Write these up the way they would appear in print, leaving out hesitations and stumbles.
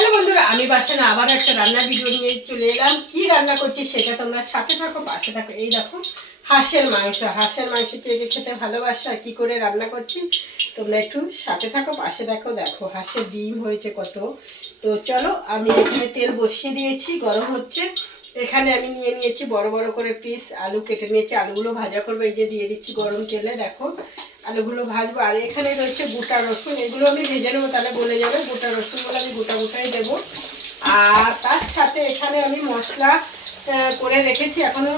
Hello বন্ধুরা, আমি বাসায় আবার একটা রান্নার ভিডিও নিয়ে চলে এলাম। কি রান্না করছি সেটা তোমরা সাথে থাকো, পাশে থাকো। এই দেখো হাঁসের মাংস। হাঁসের মাংস কে খেতে ভালোবাসে আর কী করে রান্না করছি তোমরা একটু সাথে থাকো, পাশে দেখো। দেখো হাঁসের ডিম হয়েছে কত। তো চলো, আমি এখানে তেল বসিয়ে দিয়েছি, গরম হচ্ছে। এখানে আমি নিয়ে নিয়েছি বড় বড় করে পিস আলু কেটে নিয়েছি। আলুগুলো ভাজা করবো, এই যে দিয়ে দিচ্ছি গরম তেলে। দেখো আলুগুলো ভাজবো। আর এখানে রয়েছে গোটা রসুন, এগুলো আমি ভেজে নেবো, তাহলে গলে যাবে। গোটা রসুনগুলো আমি গোটাই দেবো। আর তার সাথে এখানে আমি মশলা করে রেখেছি, এখনও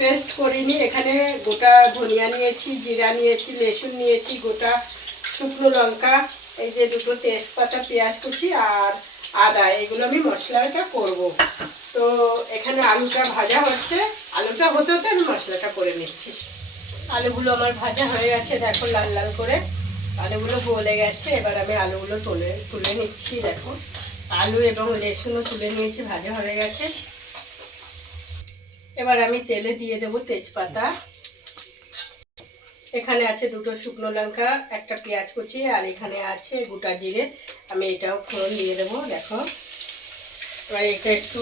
পেস্ট করিনি। এখানে গোটা ধনিয়া নিয়েছি, জিরা নিয়েছি, রসুন নিয়েছি, গোটা শুকনো লঙ্কা, এই যে দুটো তেজপাতা, পেঁয়াজ কুচি আর আদা, এগুলো আমি মশলাটা করব। তো এখানে আলুটা ভাজা হচ্ছে, আলুটা হতে হতে আমি মশলাটা করে নিচ্ছি। আলুগুলো আমার ভাজা হয়ে গেছে, দেখো লাল লাল করে আলুগুলো গলে গেছে। এবার আমি আলুগুলো তুলে নিচ্ছি। দেখো আলু এবং রসুনও তুলে নিয়েছি, ভাজা হয়ে গেছে। এবার আমি তেলে দিয়ে দেবো তেজপাতা। এখানে আছে দুটো শুকনো লঙ্কা, একটা পেঁয়াজ কুচি, আর এখানে আছে গোটা জিরে। আমি এটাও ফোড়ন দিয়ে দেবো। দেখো এবার এটা একটু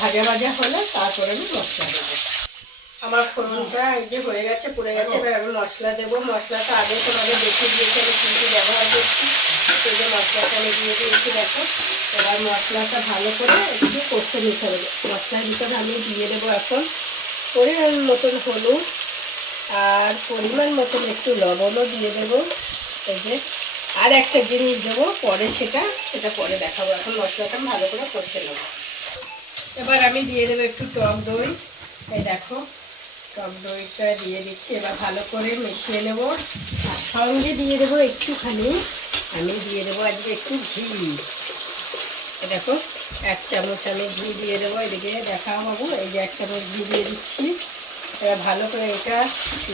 ভাজা ভাজা হলে তারপরে আমি মশলা দেবো। আমার ফোড়নটা এই যে হয়ে গেছে, পুড়ে গেছে। এবার আমি মশলা দেবো। মশলাটা আগে তোমাকে দেখিয়ে দিয়েছি আমি কী কী ব্যবহার করছি। সেই যে মশলাটা আমি দিয়ে দিয়েছি। দেখো এবার মশলাটা ভালো করে একটু কষে নিতে হবে। মশলার ভিতরে আমি দিয়ে দেবো এখন পরিমাণ মতন হলুদ আর পরিমাণ মতন একটু লবণও দিয়ে দেবো। এই যে আর একটা জিনিস দেবো পরে, সেটা পরে দেখাবো। এখন মশলাটা ভালো করে কষে নেবো। এবার আমি দিয়ে দেবো একটু টক দই। এই দেখো টক দইটা দিয়ে দিচ্ছি। এবার ভালো করে মিশিয়ে নেব। আর সঙ্গে দিয়ে দেবো একটুখানি, আমি দিয়ে দেবো আজকে একটু ঘি। দেখো 1 চামচ আমি ঘি দিয়ে দেবো। এদিকে দেখা বাবু, এই যে 1 চামচ ঘি দিয়ে দিচ্ছি। এবার ভালো করে এটা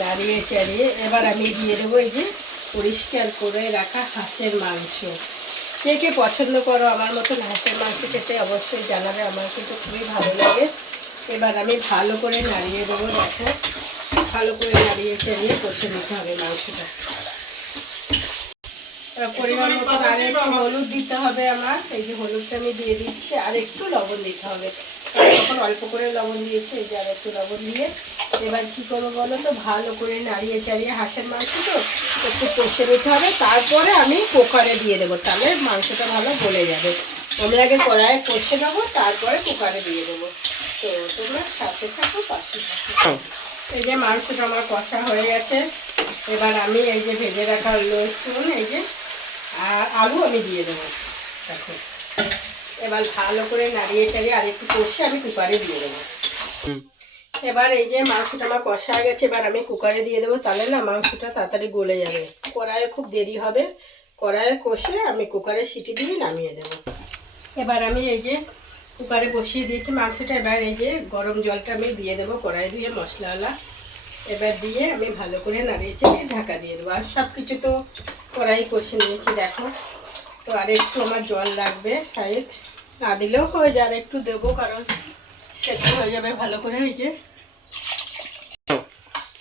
নাড়িয়ে চাড়িয়ে এবার আমি দিয়ে দেবো এই যে পরিষ্কার করে রাখা হাঁসের মাংস। কে কে পছন্দ করো আমার মতন হাঁসের মাংস খেতে অবশ্যই জানাবে, আমার কিন্তু খুবই ভালো লাগে। এবার আমি ভালো করে নাড়িয়ে দেবো। দেখো ভালো করে নাড়িয়ে চাড়িয়ে কষে নিতে হবে মাংসটা। পরিমাণ মতো আর একটু হলুদ দিতে হবে আমার। এই যে হলুদটা আমি দিয়ে দিচ্ছি, আর একটু লবণ দিতে হবে। তখন অল্প করে লবণ দিয়েছি, এই যে আর একটু লবণ দিয়ে এবার কী করবো বলো তো, ভালো করে নাড়িয়ে চাড়িয়ে হাঁসের মাংস তো একটু কষে নিতে হবে। তারপরে আমি কুকারে দিয়ে দেবো, তাহলে মাংসটা ভালো গলে যাবে। আমি আগে কড়াইয়ে কষে নেবো, তারপরে কুকারে দিয়ে দেবো। তো তোমরা সাথে থাকো, পাশে থাকো। এই যে মাংসটা আমার কষা হয়ে গেছে। এবার আমি এই যে ভেজে রাখা রসুন, এই যে আর আলু আমি দিয়ে দেবো। দেখো এবার ভালো করে নাড়িয়ে চাড়িয়ে আর একটু কষে আমি কুকারে দিয়ে দেবো। এবার এই যে মাংসটা আমার কষা হয়ে গেছে, এবার আমি কুকারে দিয়ে দেবো, তাহলে না মাংসটা তাড়াতাড়ি গলে যাবে। কড়াইয়ে খুব দেরি হবে, কড়াইয়ে কষে আমি কুকারে সিটি দিয়ে নামিয়ে দেবো। এবার আমি এই যে কুকারে বসিয়ে দিয়েছি মাংসটা। এবার এই যে গরম জলটা আমি দিয়ে দেবো কড়াই দিয়ে, মশলাওয়ালা। এবার দিয়ে আমি ভালো করে নাড়িয়ে চাড়িয়ে ঢাকা দিয়ে দেবো। আর সব কিছু তো কড়াই কষে নিয়েছি। দেখো তো আর একটু আমার জল লাগবে, শায়দ না দিলেও হয়ে যায়, আর একটু দেবো কারণ সেদ্ধ হয়ে যাবে ভালো করে।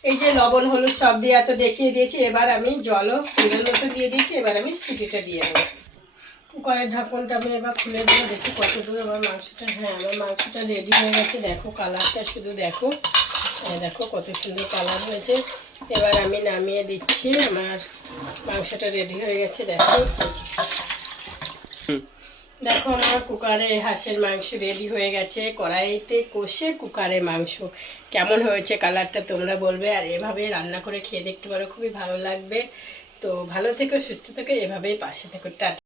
এই যে লবণ হলুদ সব দিয়ে এত দেখিয়ে দিয়েছি। এবার আমি জলও পরিমাণ মতো দিয়ে দিয়েছি। এবার আমি সিটিটা দিয়ে দেবো। কুকারের ঢাকনটা আমি এবার খুলে দেবো, দেখি কত দূর আমার মাংসটা। হ্যাঁ আমার মাংসটা রেডি হয়ে গেছে। দেখো কালারটা শুধু দেখো, দেখো কত সুন্দর কালার হয়েছে। এবার আমি নামিয়ে দিচ্ছি, আমার মাংসটা রেডি হয়ে গেছে। দেখো দেখো আমার কুকারে হাঁসের মাংস রেডি হয়ে গেছে। কড়াইতে কষে কুকারে মাংস কেমন হয়েছে কালারটা তোমরা বলবে। আর এভাবে রান্না করে খেয়ে দেখতে পারো, খুবই ভালো লাগবে। তো ভালো থেকো, সুস্থ থেকো, এভাবেই পাশে থেকো। টাটা।